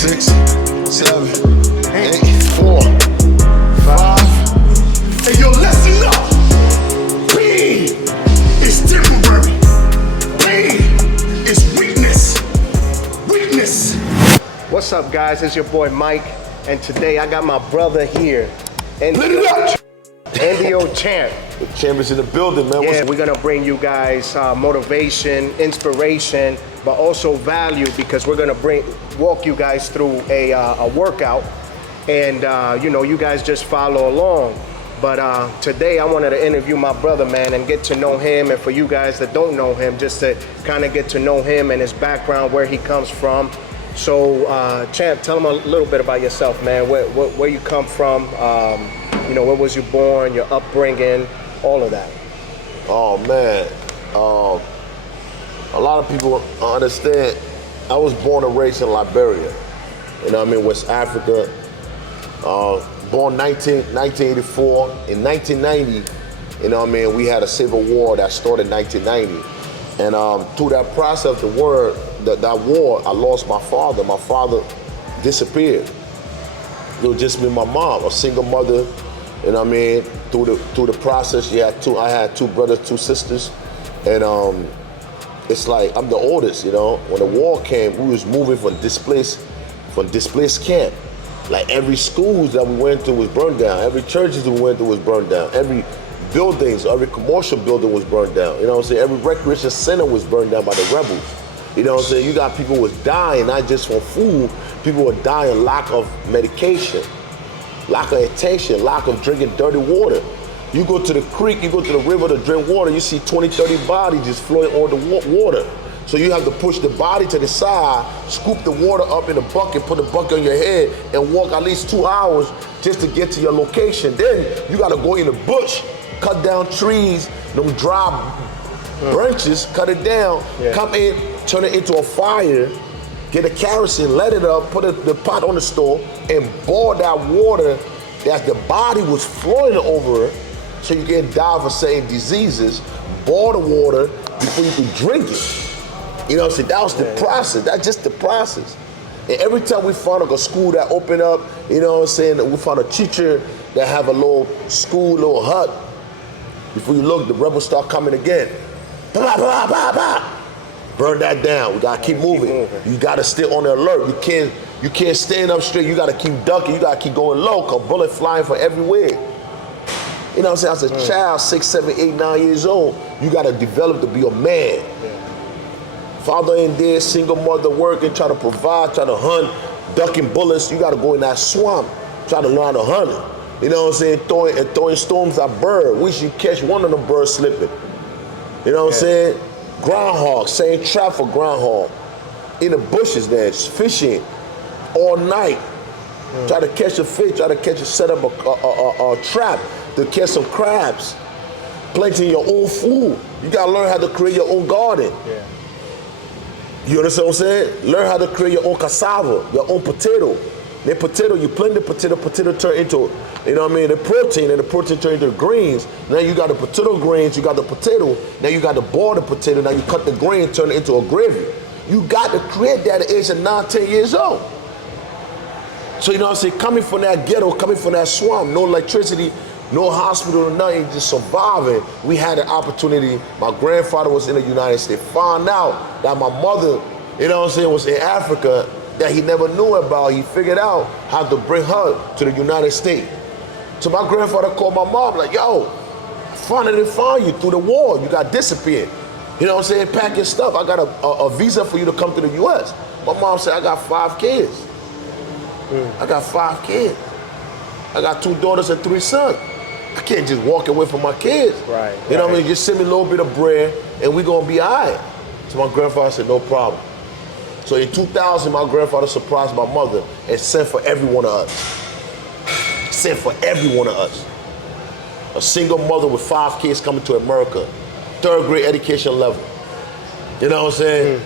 6, 7, 8, 4, 5. Hey, yo, listen up. Pain is temporary. Pain is weakness. Weakness. What's up, guys? It's your boy Mike, and today I got my brother here, NDO Champ. The champ is in the building, man. Yeah, we're gonna bring you guys motivation, inspiration, but also value, because we're gonna walk you guys through a workout, and you guys just follow along. But today I wanted to interview my brother, man, and get to know him, and for you guys that don't know him, just to kind of get to know him and his background, where he comes from. So, Champ, tell him a little bit about yourself, man. Where you come from, where was you born, your upbringing, all of that. Oh, man. A lot of people understand I was born and raised in Liberia, West Africa. Born 1984. In 1990, we had a civil war that started in 1990. And through that process, that war, I lost my father. My father disappeared. It was just me and my mom, a single mother. Through the process, I had two brothers, two sisters, and it's like I'm the oldest. When the war came, we was moving from displaced camp. Like every school that we went to was burned down. Every churches we went to was burned down. Every buildings, every commercial building was burned down. Every recreation center was burned down by the rebels. You got people who was dying, not just from food. People were dying lack of medication, lack of attention, lack of drinking dirty water. You go to the creek, you go to the river to drink water, you see 20, 30 bodies just floating on the water. So you have to push the body to the side, scoop the water up in a bucket, put the bucket on your head, and walk at least 2 hours just to get to your location. Then you gotta go in the bush, cut down trees, them dry branches, cut it down, come in, turn it into a fire, get a kerosene, let it up, put the pot on the stove, and boil that water that the body was flowing over, so you can die for certain diseases. Boil the water before you can drink it. That was the process. That's just the process. And every time we found a school that opened up, we found a teacher that have a little school, little hut. Before you look, the rebels start coming again. Blah, blah, blah, blah. Burn that down. We gotta keep moving. You gotta stay on the alert. You can't stand up straight. You gotta keep ducking. You gotta keep going low, cause bullets flying from everywhere. As a child, 6, 7, 8, 9 years old, you gotta develop to be a man. Father ain't there, single mother working, trying to provide, trying to hunt, ducking bullets. You gotta go in that swamp, try to learn how to hunt. Throwing storms at birds. Wish you catch one of them birds slipping. Groundhog, same trap for groundhog. In the bushes there, fishing all night. Try to catch a fish, set up a trap to catch some crabs. Planting your own food. You gotta learn how to create your own garden. Yeah. You understand what I'm saying? Learn how to create your own cassava, your own potato. The potato, you plant the potato turn into, the protein, and the protein turn into greens. Now you got the potato greens, you got the potato, now you got to boil the potato, now you cut the grain, turn it into a gravy. You got to create that at the age of 9, 10 years old. So coming from that ghetto, coming from that swamp, no electricity, no hospital, nothing, just surviving. We had an opportunity. My grandfather was in the United States. Found out that my mother, was in Africa that he never knew about. He figured out how to bring her to the United States. So my grandfather called my mom like, yo, I finally found you through the war. You got disappeared. Pack your stuff. I got a visa for you to come to the U.S. My mom said, I got 5 kids. I got 5 kids. I got 2 daughters and 3 sons. I can't just walk away from my kids. Right. Just send me a little bit of bread and we're gonna be all right. So my grandfather said, no problem. So in 2000, my grandfather surprised my mother and sent for every one of us. Sent for every one of us. A single mother with 5 kids coming to America, 3rd grade education level. You know what I'm saying?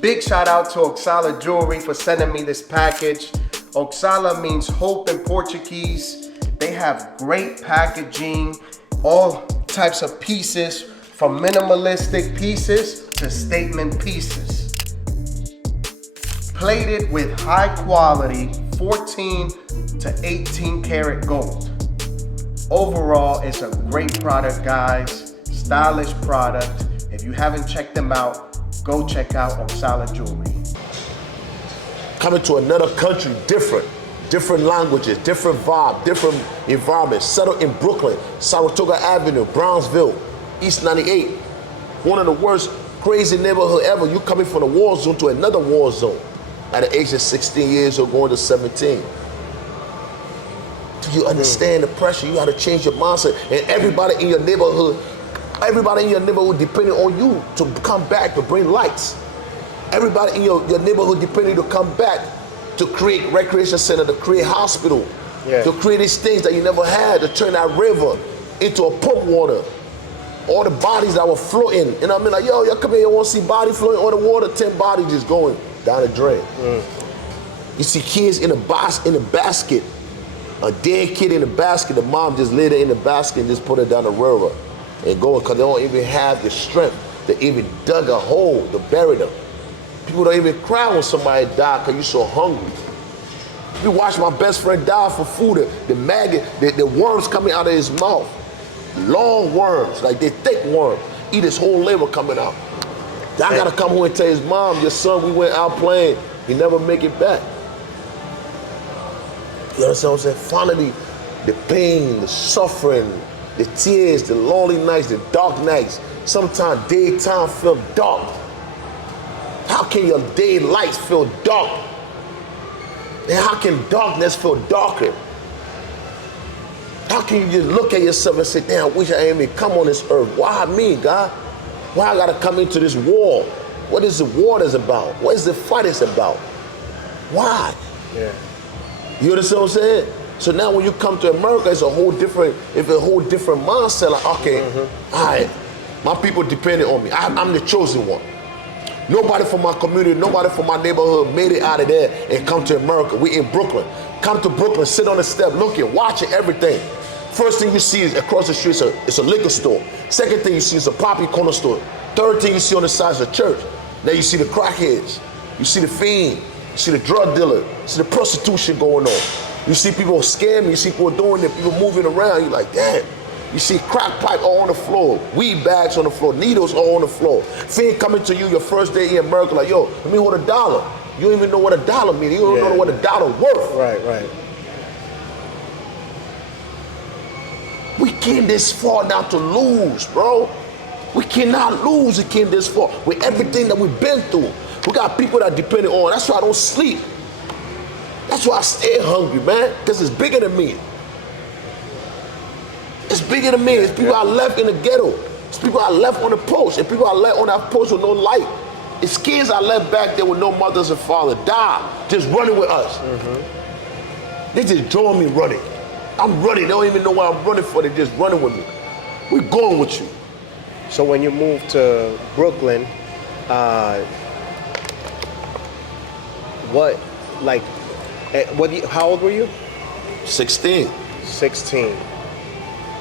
Big shout out to Oxala Jewelry for sending me this package. Oxala means hope in Portuguese. They have great packaging, all types of pieces, from minimalistic pieces to statement pieces. plated with high quality 14 to 18 karat gold. Overall, it's a great product, guys. Stylish product. If you haven't checked them out, go check out Solid Jewelry. Coming to another country, different languages, different vibe, different environment. Settled in Brooklyn, Saratoga Avenue, Brownsville, East 98. One of the worst crazy neighborhood ever. You coming from a war zone to another war zone at the age of 16 years or going to 17. Do you understand the pressure? You got to change your mindset. And everybody in your neighborhood depending on you to come back to bring lights. Everybody in your neighborhood depending to come back to create recreation center, to create hospital, to create these things that you never had, to turn that river into a pump water. All the bodies that were floating, you know what I mean? Like, yo, y'all come here, you want to see body floating on the water, 10 bodies just going down the drain. You see kids in a basket, a dead kid in the basket, the mom just laid it in the basket and just put it down the river and going, because they don't even have the strength to even dig a hole to bury them. People don't even cry when somebody dies because you're so hungry. You watch my best friend die for food, the maggot, the worms coming out of his mouth. Long worms, like they thick worms. Eat his whole liver coming out. I gotta come home and tell his mom, your son, we went out playing, he never make it back. You understand what I'm saying? Finally, the pain, the suffering, the tears, the lonely nights, the dark nights. Sometimes daytime feel dark. How can your day lights feel dark? And how can darkness feel darker? How can you just look at yourself and say, damn, I wish I ain't even come on this earth. Why me, God? Why I gotta come into this war? What is the war is about? What is the fight is about? Why? Yeah. You understand what I'm saying? So now when you come to America, it's a whole different mindset. Like, okay, all right, my people depended on me. I'm the chosen one. Nobody from my community, nobody from my neighborhood made it out of there and come to America. We in Brooklyn. Come to Brooklyn, sit on the step, looking, watching everything. First thing you see is across the street, it's a liquor store. Second thing you see is a poppy corner store. Third thing you see on the side is a church. Then you see the crackheads. You see the fiend. You see the drug dealer. You see the prostitution going on. You see people scamming. You see people doing it. People moving around. You're like, damn. You see crack pipe all on the floor, weed bags on the floor, needles all on the floor. Fiend coming to you your first day in America like, yo, let me hold $1. You don't even know what $1 means. You don't know what $1 worth. Right. We came this far not to lose, bro. We cannot lose. We came this far with everything that we've been through. We got people that depend on. That's why I don't sleep. That's why I stay hungry, man, because it's bigger than me. It's bigger than me. It's people I left in the ghetto. It's people I left on the post. And people I left on that post with no light. It's kids I left back there with no mothers and fathers. Die, just running with us. They just join me running. I'm running. They don't even know what I'm running for. They're just running with me. We're going with you. So when you moved to Brooklyn, how old were you? 16. 16.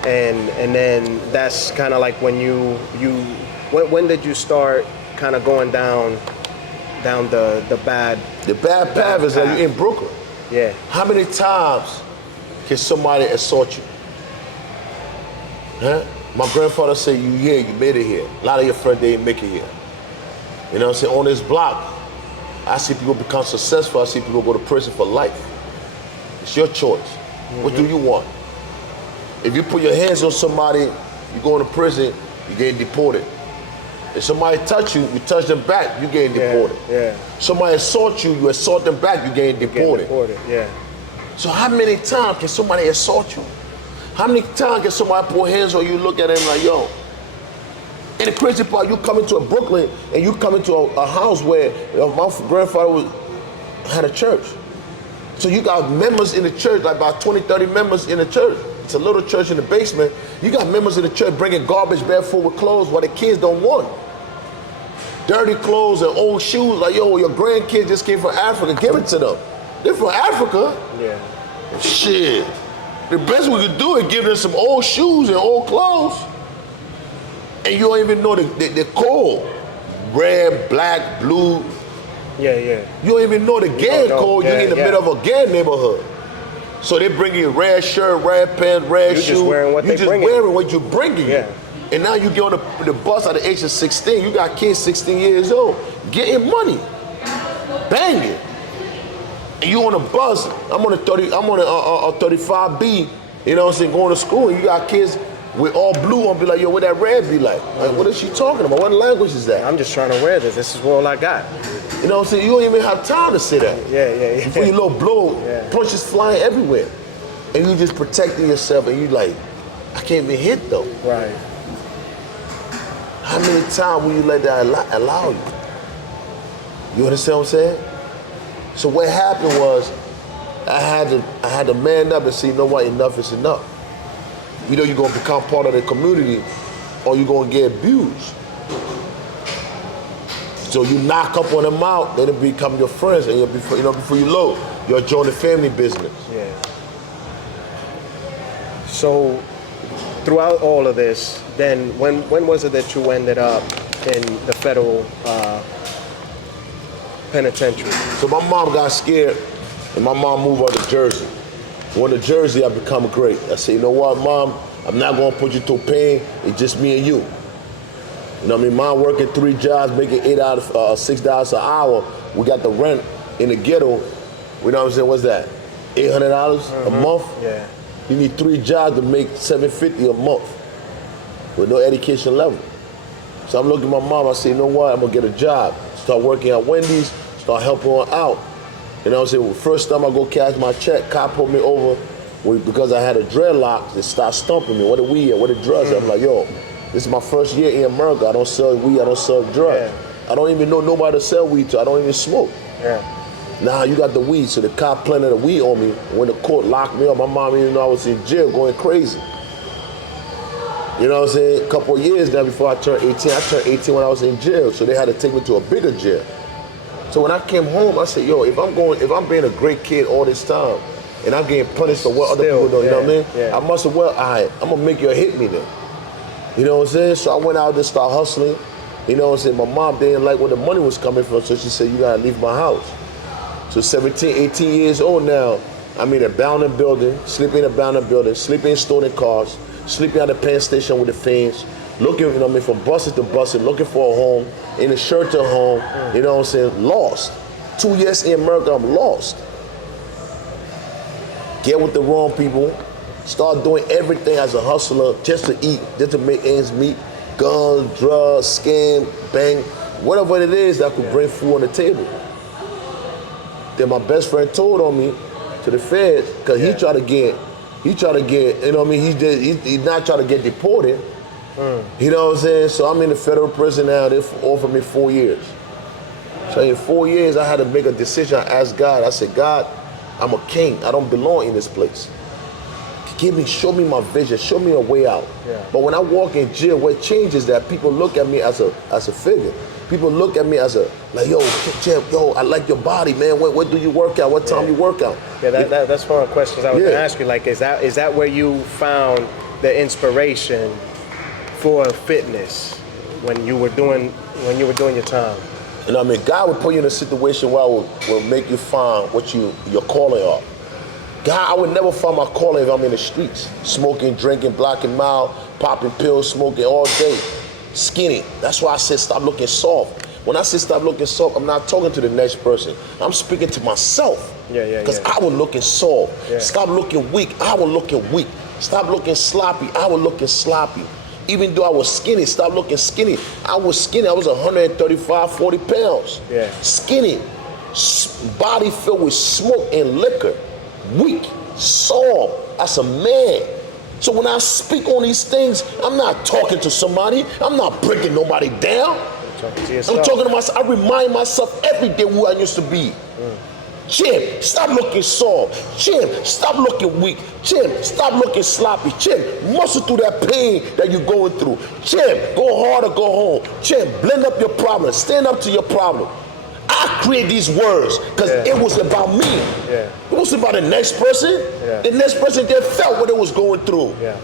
And then that's kind of like when when did you start kind of going down the bad path is that you're in Brooklyn. Yeah. How many times can somebody assault you? Huh? My grandfather said, you here, you made it here. A lot of your friends, they didn't make it here. You know what I'm saying? On this block, I see people become successful. I see people go to prison for life. It's your choice. What do you want? If you put your hands on somebody, you go into prison, you're getting deported. If somebody touch you, you touch them back, you're getting deported. Yeah. Somebody assault you, you assault them back, you're getting deported. Yeah. So how many times can somebody assault you? How many times can somebody put hands on you, look at them like, yo? And the crazy part, you come into Brooklyn and you come into a house where my grandfather had a church. So you got members in the church, like about 20, 30 members in the church. It's a little church in the basement. You got members in the church bringing garbage bag full with clothes while the kids don't want. Dirty clothes and old shoes, like, yo, your grandkids just came from Africa, give it to them. They're from Africa. Yeah. Shit. The best we could do is give them some old shoes and old clothes. And you don't even know the code. Red, black, blue. Yeah, yeah. You don't even know the gang code. You're in the middle of a gang neighborhood. So they bring you red shirt, red pants, red shoes. You just wearing what they bringing. You just wearing what you're bringing. Yeah. And now you get on the bus at the age of 16. You got kids 16 years old getting money, banging. And you on a bus. I'm on a 35B. You know what I'm saying? Going to school, and you got kids with all blue on. Be like, yo, what that red be like? Like, what is she talking about? What language is that? I'm just trying to wear this. This is all I got. You know what I'm saying? You don't even have time to say that. Yeah. Before you little blow, punches flying everywhere. And you just protecting yourself, and you like, I can't even hit though. Right. How many times will you let that allow you? You understand what I'm saying? So what happened was, I had to man up and say, you know what, enough is enough. You know you're gonna become part of the community, or you're gonna get abused. So you knock up on them out, then they become your friends, and before you know, you'll join the family business. Yeah. So throughout all of this, then when was it that you ended up in the federal penitentiary? So my mom got scared, and my mom moved out to Jersey. When to Jersey, I become great. I said, you know what, Mom, I'm not gonna put you through pain. It's just me and you. You know what I mean? Mom working 3 jobs, making $6 an hour. We got the rent in the ghetto. You know what I'm saying? What's that? $800 a month? Yeah. You need 3 jobs to make $750 a month with no education level. So I'm looking at my mom, I say, you know what, I'm gonna get a job. Start working at Wendy's, start helping her out. You know what I'm saying? Well, first time I go cash my check, cop pulled me over because I had a dreadlock. They start stumping me. What the weed? What the drugs? I'm like, yo, this is my first year in America. I don't sell weed. I don't sell drugs. Yeah. I don't even know nobody to sell weed to. I don't even smoke. Yeah. Now you got the weed. So the cop planted the weed on me. When the court locked me up, my mom didn't even know I was in jail going crazy. You know what I'm saying? A couple of years now before I turned 18. I turned 18 when I was in jail. So they had to take me to a bigger jail. So when I came home, I said, yo, if I'm being a great kid all this time, and I'm getting punished for what other people do, you know what I mean? Yeah. I must have, all right, I'm gonna make you hit me then. You know what I'm saying? So I went out there, start hustling. You know what I'm saying? My mom didn't like where the money was coming from, so she said, you gotta leave my house. So 17, 18 years old now, I'm in a abandoned building, sleeping in an abandoned building, sleeping in stolen cars, sleeping at the pen station with the fans, looking, you know what I mean, from buses to buses, looking for a home, in a shelter home, you know what I'm saying, lost. 2 years in America, I'm lost. Get with the wrong people, start doing everything as a hustler just to eat, just to make ends meet, guns, drugs, scam, bang, whatever it is that could bring food on the table. Then my best friend told on me to the feds, because he tried to get, you know what I mean, he's not trying to get deported. You know what I'm saying? So I'm in the federal prison now. They offered me 4 years. So in 4 years, I had to make a decision. I asked God. I said, God, I'm a king. I don't belong in this place. Show me my vision. Show me a way out. Yeah. But when I walk in jail, what changes that people look at me as a figure. People look at me as like, yo, champ, yo, I like your body, man. What do you work out? What time you work out? Yeah, that's one of the questions I was gonna ask you. Like, is that where you found the inspiration for fitness when you were doing your time? You know what I mean? God would put you in a situation where will make you find what your calling are. God, I would never find my calling if I'm in the streets, smoking, drinking, black and mild, popping pills, smoking all day, skinny. That's why I said stop looking soft. When I say stop looking soft, I'm not talking to the next person. I'm speaking to myself. Because I was looking soft. Yeah. Stop looking weak. I was looking weak. Stop looking sloppy. I was looking sloppy. Even though I was skinny, stop looking skinny. I was skinny. I was 135, 40 pounds. Yeah. Skinny. Body filled with smoke and liquor. Weak. Soft. As a man. So when I speak on these things, I'm not talking to somebody. I'm not breaking nobody down. I'm talking to myself. I remind myself every day who I used to be. Jim, stop looking soft. Jim, stop looking weak. Jim, stop looking sloppy. Jim, muscle through that pain that you're going through. Jim, go hard or go home. Jim, blend up your problem. Stand up to your problem. I create these words because it was about me. Yeah. It was about the next person. Yeah. The next person that felt what it was going through. Yeah.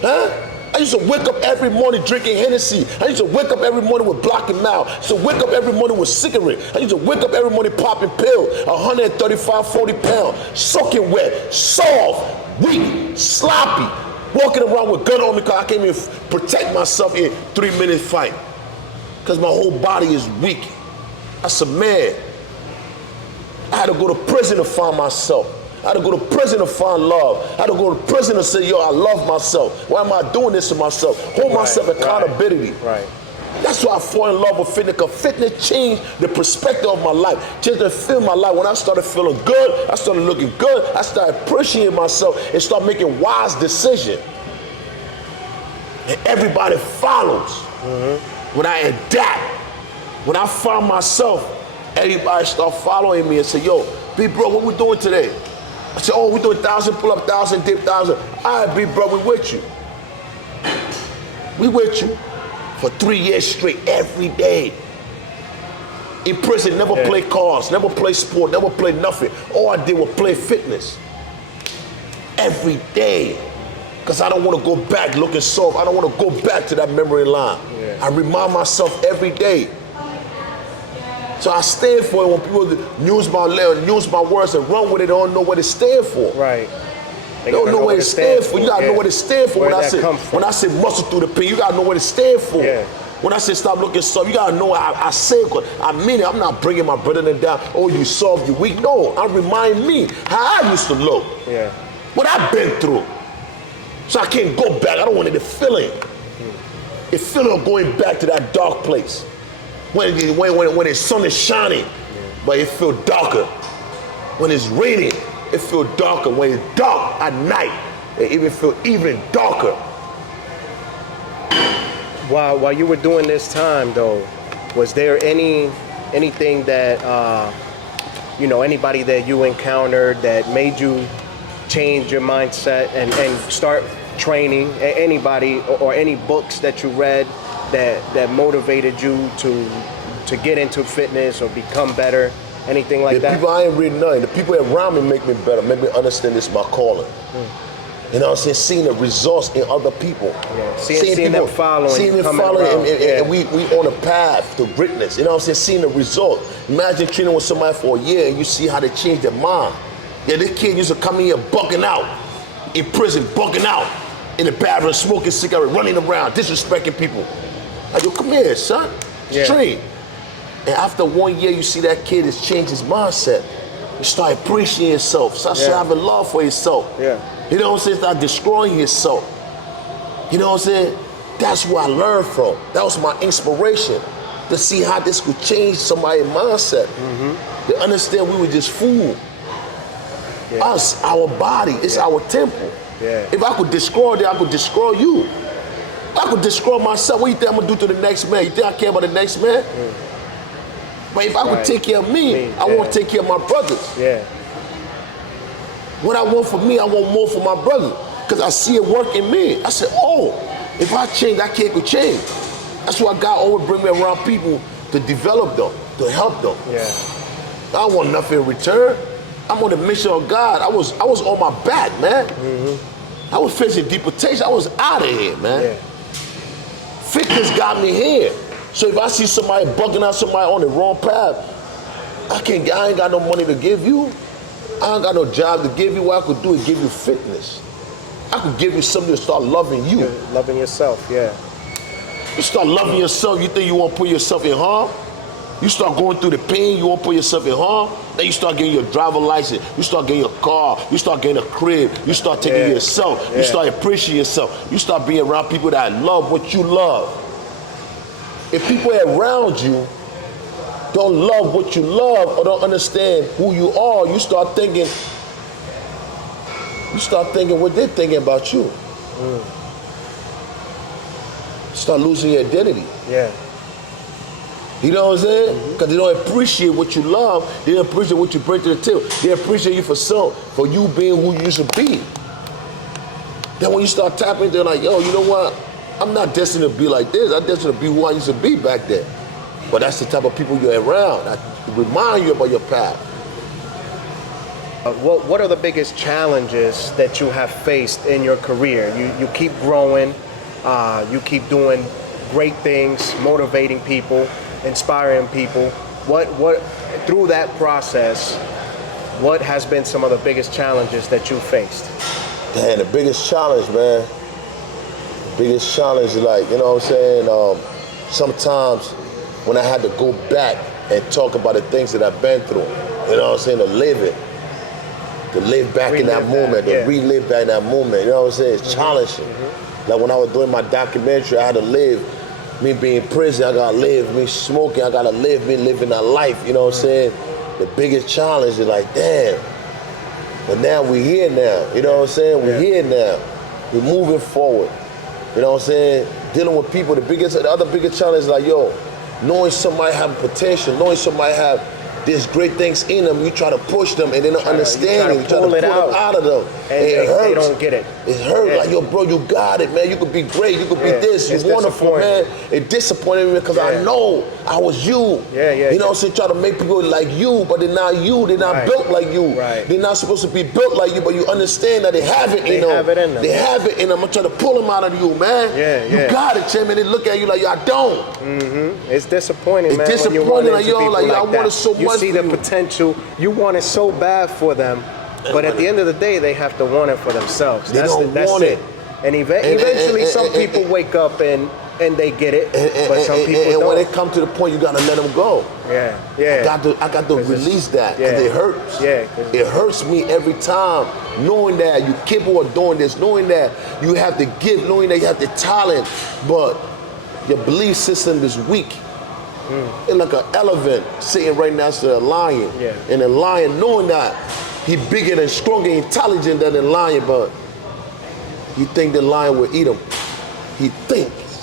Huh? I used to wake up every morning drinking Hennessy. I used to wake up every morning with Block and Mouth. I used to wake up every morning with cigarette. I used to wake up every morning popping pills, 135, 40 pounds, soaking wet, soft, weak, sloppy, walking around with gun on me because I can't even protect myself in 3-minute fight because my whole body is weak. That's a man. I had to go to prison to find myself. I had to go to prison to find love. I had to go to prison to say, yo, I love myself. Why am I doing this to myself? Hold myself accountability. Right. That's why I fall in love with fitness, because fitness changed the perspective of my life, changed the feel of my life. When I started feeling good, I started looking good, I started appreciating myself and started making wise decisions. And everybody follows. When I adapt, when I find myself, everybody start following me and say, yo, big bro, what we doing today? I said, oh, we doing 1,000 pull-up, 1,000 dip, 1,000. All right, big bro, we with you. We with you for 3 years straight, every day. In prison, never play cards, never play sport, never play nothing. All I did was play fitness. Every day. Because I don't want to go back looking soft. I don't want to go back to that memory line. I remind myself every day. So I stand for it when people use my words and run with it, they don't know what it stands for. Right. They don't know what it stands for. You gotta know what it stands for. When I say muscle through the pain, you gotta know what it stands for. When I say stop looking soft, you gotta know I say it. I mean it. I'm not bringing my brother down. Oh, you soft, you weak. No, I remind me how I used to look. What I've been through. So I can't go back. I don't want the feeling. The feeling of going back to that dark place. When the sun is shining, but it feels darker. When it's raining, it feels darker. When it's dark at night, it even feels even darker. While you were doing this time, though, was there anything that anybody that you encountered that made you change your mindset and start training? Anybody or any books that you read that motivated you to get into fitness or become better? Anything like that? The people, I ain't reading nothing. The people around me make me better, make me understand this is my calling. You know what I'm saying? Seeing the results in other people. Seeing people, them following. Seeing them following, and we on a path to greatness. You know what I'm saying? Seeing the result. Imagine training with somebody for a year and you see how they change their mind. Yeah, this kid used to come in here bugging out, in prison, bugging out, in the bathroom, smoking cigarette, running around, disrespecting people. Like, yo, come here, son. Straight. And after 1 year, you see that kid has changed his mindset. You start appreciating yourself, start having love for yourself. You know what I'm saying? Start destroying yourself. You know what I'm saying? That's where I learned from. That was my inspiration, to see how this could change somebody's mindset. They understand we were just food. Us, our body, it's our temple. If I could destroy it, I could destroy you. I could destroy myself. What do you think I'm gonna do to the next man? You think I care about the next man? But if I could take care of me, I want to take care of my brothers. What I want for me, I want more for my brother. Because I see it work in me. I said, oh, if I change, that kid could change. That's why God always bring me around people to develop them, to help them. I don't want nothing in return. I'm on the mission of God. I was on my back, man. I was facing deportation. I was out of here, man. Fitness got me here. So if I see somebody bugging out somebody on the wrong path, I ain't got no money to give you. I ain't got no job to give you. What I could do is give you fitness. I could give you something to start loving you. Loving yourself, You start loving yourself, you think you won't put yourself in harm? You start going through the pain, you won't put yourself in harm? Then you start getting your driver license, you start getting your car, you start getting a crib, you start taking care of yourself, you start appreciating yourself, you start being around people that love what you love. If people around you don't love what you love or don't understand who you are, you start thinking what they're thinking about you. Start losing your identity. You know what I'm saying? Because they don't appreciate what you love, they don't appreciate what you bring to the table. They appreciate you for you being who you used to be. Then when you start tapping, they're like, yo, you know what? I'm not destined to be like this. I'm destined to be who I used to be back then. But that's the type of people you're around. I remind you about your path. What are the biggest challenges that you have faced in your career? You keep growing, You keep doing great things, motivating people, inspiring people. What through that process, what has been some of the biggest challenges that you faced? Man, the biggest challenge, man. Biggest challenge is like, you know what I'm saying? Sometimes when I had to go back and talk about the things that I've been through, you know what I'm saying, to live back in that moment, to relive back in that moment, you know what I'm saying? It's challenging. Like when I was doing my documentary, I had to live, me being in prison, I gotta live, me smoking, I gotta live, me living that life, you know what I'm saying? The biggest challenge is like, damn, but now we're here now, you know what I'm saying? We're here now, we're moving forward, you know what I'm saying? Dealing with people, the other biggest challenge is like, yo, knowing somebody have potential, knowing somebody have there's great things in them, you try to push them and they don't understand it. You try to pull them out of them. And it hurts. They don't get it. It hurts. Like, yo, bro, you got it, man. You could be great. You could be this. You're wonderful, man. It disappointed me because I know I was you. You know, so you try to make people like you, but they're not you. They're not built like you. They're not supposed to be built like you, but you understand that they have it in them. They have it in them. They have it in them. I'm trying to pull them out of you, man. You got it, Tim. And they look at you like, I don't. It's disappointing, man. It's disappointing. Like, yo, like, I wanted so much. You see the potential. You want it so bad for them, but at the end of the day, they have to want it for themselves. They don't want it. And eventually, some people wake up and they get it, but some people don't. And when it comes to the point, you gotta let them go. I got to release that, because it hurts. It hurts me every time, knowing that you're capable of doing this, knowing that you have the gift, knowing that you have the talent, but your belief system is weak. It's like an elephant sitting right next to a lion. And the lion, knowing that he's bigger and stronger and intelligent than the lion, but he think the lion will eat him. He thinks.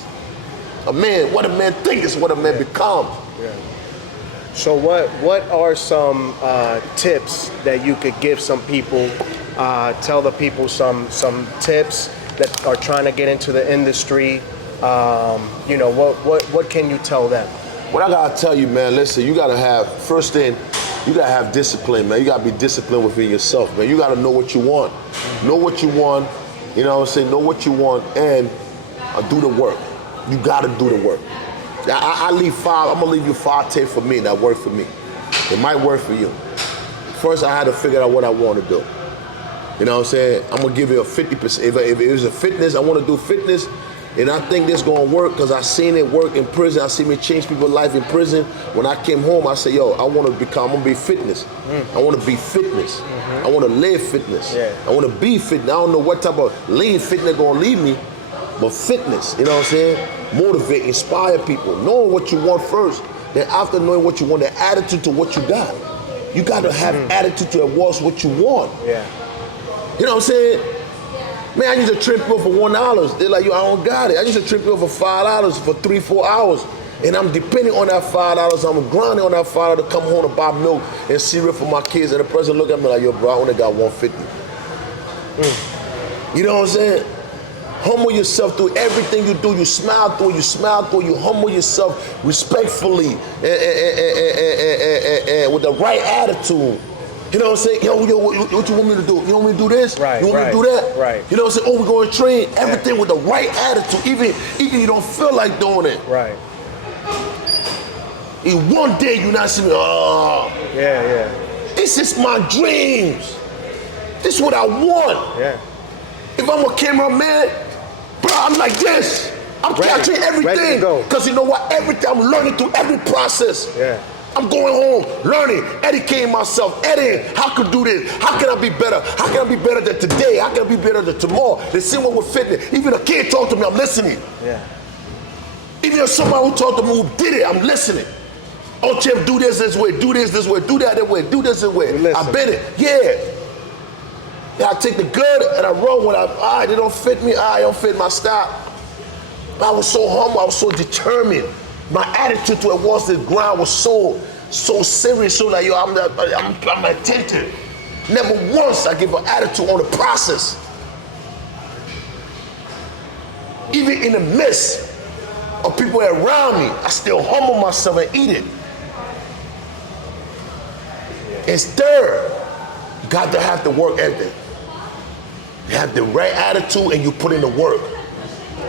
What a man thinks is what a man becomes. So what are some tips that you could give some people, tell the people some tips that are trying to get into the industry? You know, what can you tell them? What I gotta tell you, man, listen, you gotta have, first thing, you gotta have discipline, man. You gotta be disciplined within yourself, man. You gotta know what you want. Know what you want, you know what I'm saying? Know what you want and do the work. You gotta do the work. I'm gonna leave you 5 tips for me that work for me. It might work for you. First, I had to figure out what I want to do. You know what I'm saying? I'm gonna give you a 50%. If it was a fitness, I wanna do fitness, and I think this gonna work because I seen it work in prison. I seen me change people's life in prison. When I came home, I said, yo, I'm gonna be fitness. I wanna be fitness. I wanna live fitness. I wanna be fitness. I don't know what type of lean fitness gonna lead me, but fitness, you know what I'm saying? Motivate, inspire people, knowing what you want first. Then after knowing what you want, the attitude to what you got. You gotta have attitude towards what you want. You know what I'm saying? Man, I used to train people for $1. They're like, yo, I don't got it. I used to train people for $5 for 3-4 hours. And I'm depending on that $5. I'm grinding on that $5 to come home to buy milk and cereal for my kids. And the person look at me like, yo, bro, I only got $150. You know what I'm saying? Humble yourself through everything you do. You smile through, you humble yourself respectfully and with the right attitude. You know what I'm saying? Yo, what you want me to do? You want me to do this? You want me to do that? You know what I'm saying? Oh, we're going to train. Everything with the right attitude, even you don't feel like doing it. In one day, you not see me, this is my dreams. This is what I want. If I'm a cameraman, bro, I'm like this. I'm capturing everything. Because you know what? Everything, I'm learning through every process. I'm going home, learning, educating myself, editing. How can I do this? How can I be better? How can I be better than today? How can I be better than tomorrow? The same one with fitness. Even a kid talk to me, I'm listening. Even if somebody who talked to me who did it, I'm listening. Oh, Champ, do this way, do this way, do that way, do this way. I bet it, I take the good and I roll when they don't fit me, they don't fit my style. But I was so humble, I was so determined. My attitude towards the ground was so serious, so like, yo, I'm attentive. Never once I give an attitude on the process. Even in the midst of people around me, I still humble myself and eat it. It's third, you got to have the work ethic. You have the right attitude and you put in the work.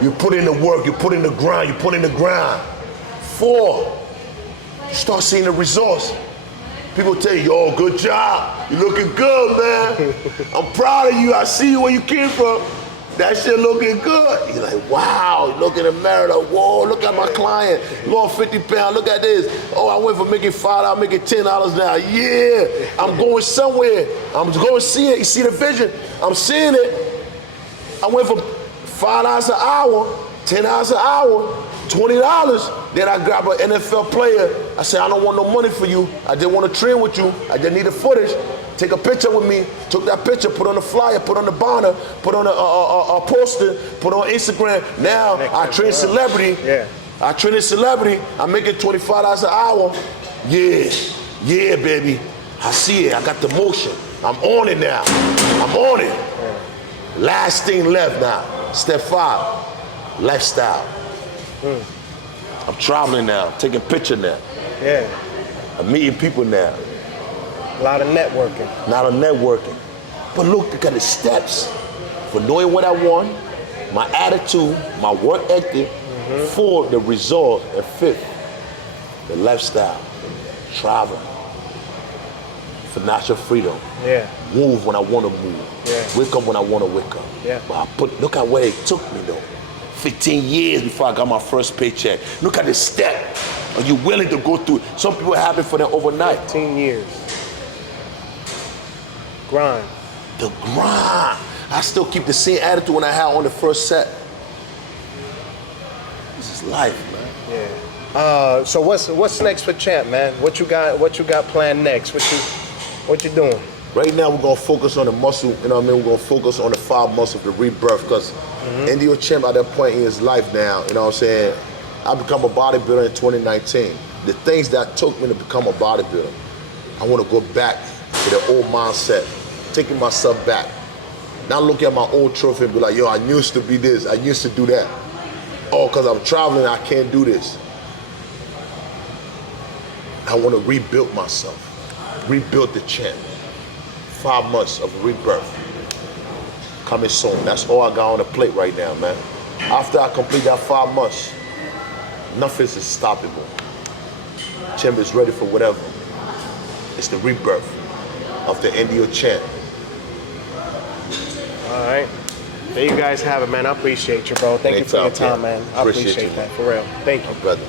You put in the work, you put in the grind, you put in the grind. 4, you start seeing the results. People tell you, yo, good job. You looking good, man. I'm proud of you. I see you where you came from. That shit looking good. You're like, wow, you look in the mirror, like, whoa, look at my client. Lost 50 pounds, look at this. Oh, I went from making $5, I'm making $10 now. Yeah, I'm going somewhere. I'm going to see it. You see the vision? I'm seeing it. I went from $5 an hour, $10 an hour, $20. Then I grab an NFL player. I said, I don't want no money for you. I just want to train with you. I just need the footage. Take a picture with me. Took that picture, put on the flyer, put on the banner, put on a poster, put on Instagram. Now I train celebrity. Yeah. I train a celebrity. I'm making $25 an hour. Yeah, yeah, baby. I see it. I got the motion. I'm on it now. I'm on it. Yeah. Last thing left now. Step 5, lifestyle. I'm traveling now, taking pictures now. Yeah. I'm meeting people now. A lot of networking. Not a networking. But look at the steps for knowing what I want, my attitude, my work ethic, 4, the result, and 5th, the lifestyle, travel, financial freedom. Yeah. Move when I want to move. Yeah. Wake up when I want to wake up. Yeah. But look at where it took me though. 15 years before I got my first paycheck. Look at the step. Are you willing to go through? Some people happen for them overnight. 15 years. Grind. The grind. I still keep the same attitude when I had on the first set. This is life, man. Yeah. So what's next for Champ, man? What you got planned next? What you doing? Right now we're gonna focus on the muscle, you know what I mean? We're gonna focus on the 5 months of the rebirth because NDO Champ at that point in his life now, you know what I'm saying? I become a bodybuilder in 2019. The things that took me to become a bodybuilder, I wanna go back to the old mindset, taking myself back. Not look at my old trophy and be like, yo, I used to be this, I used to do that. Oh, because I'm traveling, I can't do this. I want to rebuild myself, rebuild the champ. 5 months of rebirth coming soon. That's all I got on the plate right now, man. After I complete that 5 months, nothing is stoppable. Champ is ready for whatever. It's the rebirth of the NDO Champ. All right. There you guys have it, man. I appreciate you, bro. Thank you for your time, man. I appreciate that, for real. Thank you. My brother.